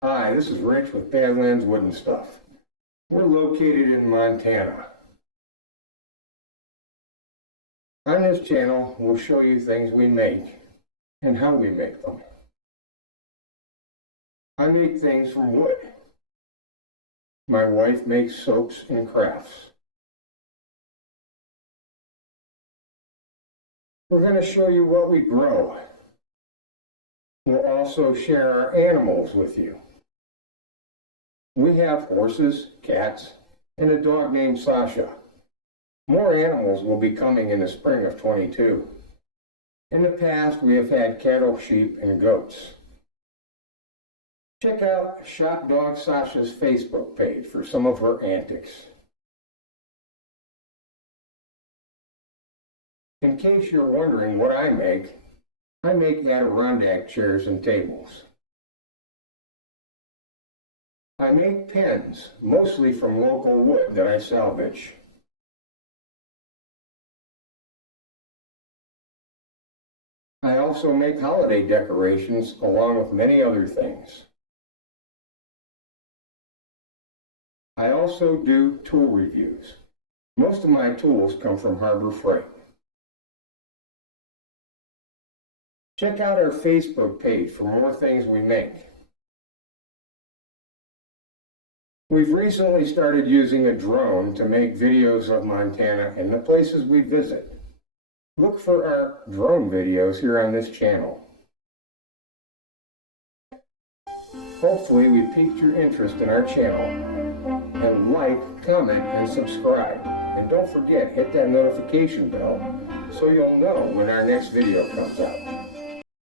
Hi, this is Rich with Badlands Wooden Stuff. We're located in Montana. On this channel, we'll show you things we make and how we make them. I make things from wood. My wife makes soaps and crafts. We're going to show you what we grow. We'll also share our animals with you. We have horses, cats, and a dog named Sasha. More animals will be coming in the spring of 22. In the past, we have had cattle, sheep, and goats. Check out Shop Dog Sasha's Facebook page for some of her antics. In case you're wondering what I make Adirondack chairs and tables. I make pens, mostly from local wood that I salvage. I also make holiday decorations along with many other things. I also do tool reviews. Most of my tools come from Harbor Freight. Check out our Facebook page for more things we make. We've recently started using a drone to make videos of Montana and the places we visit. Look for our drone videos here on this channel. Hopefully we piqued your interest in our channel. And like, comment, and subscribe. And don't forget, hit that notification bell so you'll know when our next video comes out.